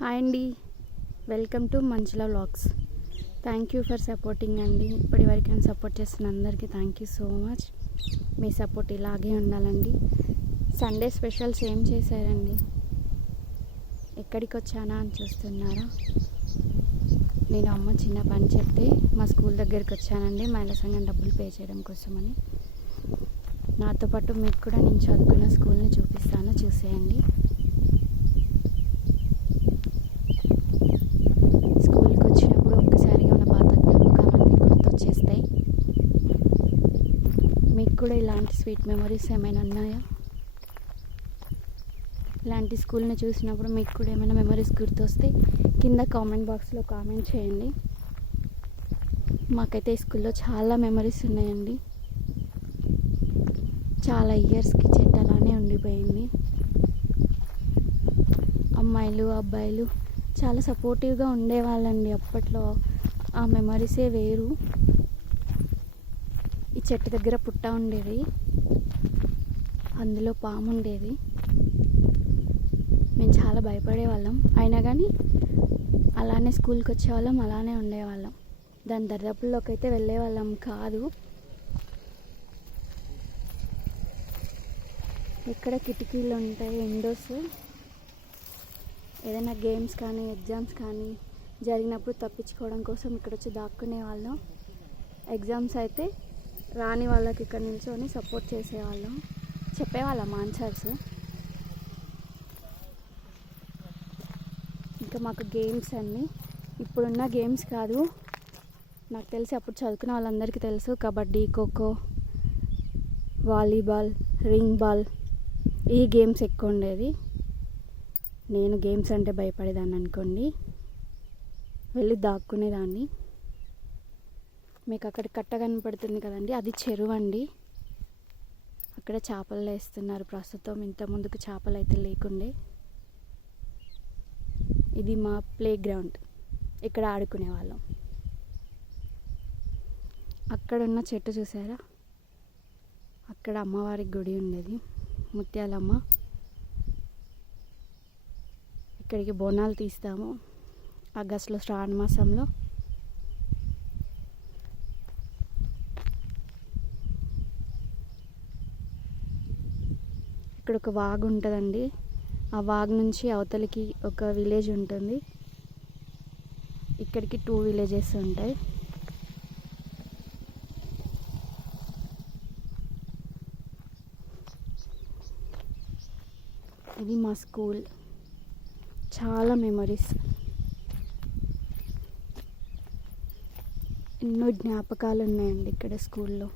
Hi అండి. Welcome to మంచుల vlogs. Thank you for supporting అండి. ఇప్పటి వరకు నేను సపోర్ట్ చేస్తున్న అందరికీ థ్యాంక్ యూ సో మచ్. మీ సపోర్ట్ ఇలాగే ఉండాలండి. సండే స్పెషల్స్ ఏం చేశారండి? ఎక్కడికి వచ్చానా అని చూస్తున్నారా? నేను అమ్మ చిన్న పని చెప్తే మా స్కూల్ దగ్గరికి వచ్చానండి. మహిళా సంఘం డబ్బులు పే చేయడం కోసమని. నాతో పాటు మీకు కూడా నేను చదువుకున్న స్కూల్ని చూపిస్తాను. చూసేయండి. మీకు కూడా ఇలాంటి స్వీట్ మెమరీస్ ఏమైనా ఉన్నాయా? ఇలాంటి స్కూల్ని చూసినప్పుడు మీకు కూడా ఏమైనా మెమరీస్ గుర్తొస్తే కింద కామెంట్ బాక్స్లో కామెంట్ చేయండి. మాకైతే ఈ స్కూల్లో చాలా మెమరీస్ ఉన్నాయండి. చాలా ఇయర్స్కి చెట్టు అలానే ఉండిపోయింది. అమ్మాయిలు అబ్బాయిలు చాలా సపోర్టివ్గా ఉండేవాళ్ళండి. అప్పట్లో ఆ మెమరీసే వేరు. ఈ చెట్టు దగ్గర పుట్ట ఉండేది. అందులో పాము ఉండేది. మేము చాలా భయపడేవాళ్ళం. అయినా కానీ అలానే స్కూల్కి వచ్చేవాళ్ళం అలానే ఉండేవాళ్ళం. దాని దర్దాపుల్లోకి అయితే వెళ్ళేవాళ్ళం కాదు. ఇక్కడ కిటికీలు ఉంటాయి విండోస్ ఏదైనా గేమ్స్ కానీ ఎగ్జామ్స్ కానీ జరిగినప్పుడు తప్పించుకోవడం కోసం ఇక్కడ వచ్చి దాక్కునే వాళ్ళం ఎగ్జామ్స్ అయితే రాని వాళ్ళకి ఇక్కడ నిల్చొని సపోర్ట్ చేసేవాళ్ళం. చెప్పేవాళ్ళం ఆన్సర్స్ ఇంకా మాకు గేమ్స్ అన్నీ. ఇప్పుడున్న గేమ్స్ కాదు. నాకు తెలిసి అప్పుడు చదువుకున్న వాళ్ళందరికీ తెలుసు. Kabaddi kho kho volleyball ring ball. ఈ గేమ్స్ ఎక్కువ ఉండేది. నేను గేమ్స్ అంటే భయపడేదాన్ని అనుకోండి. వెళ్ళి దాక్కునేదాన్ని. మీకు అక్కడ కట్ట కనపడుతుంది కదండి అది చెరువు అండి. అక్కడ చేపలు వేస్తున్నారు ప్రస్తుతం ఇంత ముందుకు చేపలు అయితే లేకుండే. ఇది మా ప్లే గ్రౌండ్ ఇక్కడ ఆడుకునే వాళ్ళం. అక్కడ ఉన్న చెట్టు చూసారా? అక్కడ అమ్మవారి గుడి ఉండేది ముత్యాలమ్మ. ఇక్కడికి బోనాలు తీస్తాము ఆగస్టులో శ్రావణ మాసంలో. ఇక్కడ ఒక వాగు ఉంటుందండి. ఆ వాగు నుంచి అవతలికి ఒక విలేజ్ ఉంటుంది. ఇక్కడికి టూ విలేజెస్ ఉంటాయి. ఇది మా స్కూల్. చాలా మెమరీస్. ఎన్నో జ్ఞాపకాలు ఉన్నాయండి ఇక్కడ స్కూల్లో.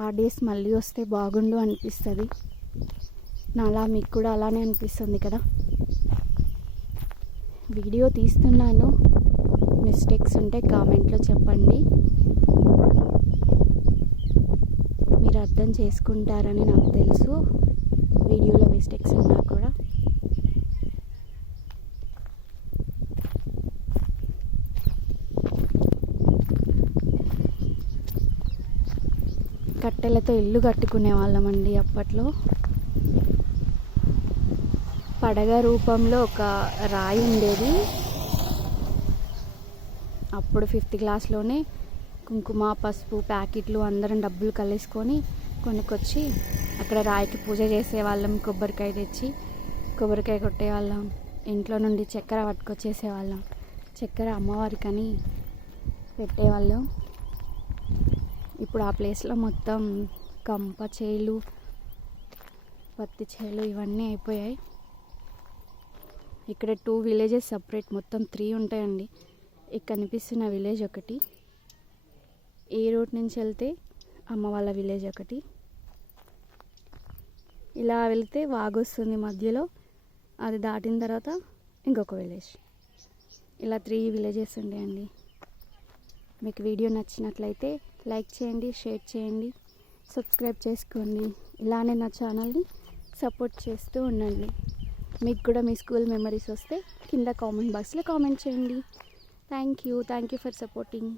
ఆ డేస్ మళ్ళీ వస్తే బాగుండు అనిపిస్తుంది. నాలా మీకు కూడా అలానే అనిపిస్తుంది కదా? వీడియో తీస్తున్నాను. మిస్టేక్స్ ఉంటే కామెంట్లో చెప్పండి. మీరు అర్థం చేసుకుంటారని నాకు తెలుసు. వీడియోలో మిస్టేక్స్ ఉన్నా కూడా. కట్టెలతో ఇల్లు కట్టుకునే వాళ్ళమండి అప్పట్లో. పడగ రూపంలో ఒక రాయి ఉండేది. అప్పుడు ఫిఫ్త్ క్లాస్లోనే కుంకుమ పసుపు ప్యాకెట్లు అందరం డబ్బులు కలిసుకొని కొనుక్కొచ్చి అక్కడ రాయికి పూజ చేసేవాళ్ళం కొబ్బరికాయ తెచ్చి కొబ్బరికాయ కొట్టేవాళ్ళం. ఇంట్లో నుండి చక్కెర పట్టుకొచ్చేసేవాళ్ళం. చక్కెర అమ్మవారికని పెట్టేవాళ్ళం. ఇప్పుడు ఆ ప్లేస్లో మొత్తం కంప చేలు పత్తి చేలు ఇవన్నీ అయిపోయాయి. ఇక్కడ టూ విలేజెస్ సపరేట్ మొత్తం త్రీ ఉంటాయండి. ఇక్కడ కనిపిస్తున్న విలేజ్ ఒకటి. ఈ రూట్ నుంచి వెళ్తే అమ్మ వాళ్ళ విలేజ్ ఒకటి. ఇలా వెళ్తే వాగు వస్తుంది మధ్యలో అది దాటిన తర్వాత ఇంకొక విలేజ్. ఇలా త్రీ విలేజెస్ ఉంటాయండి. మీకు వీడియో నచ్చినట్లయితే లైక్ చేయండి షేర్ చేయండి సబ్స్క్రైబ్ చేసుకోండి. ఇలానే నా ఛానల్ని సపోర్ట్ చేస్తూ ఉండండి. మీకు కూడా మీ స్కూల్ మెమరీస్ వస్తే కింద కామెంట్ బాక్స్లో కామెంట్ చేయండి. Thank you. Thank you for supporting.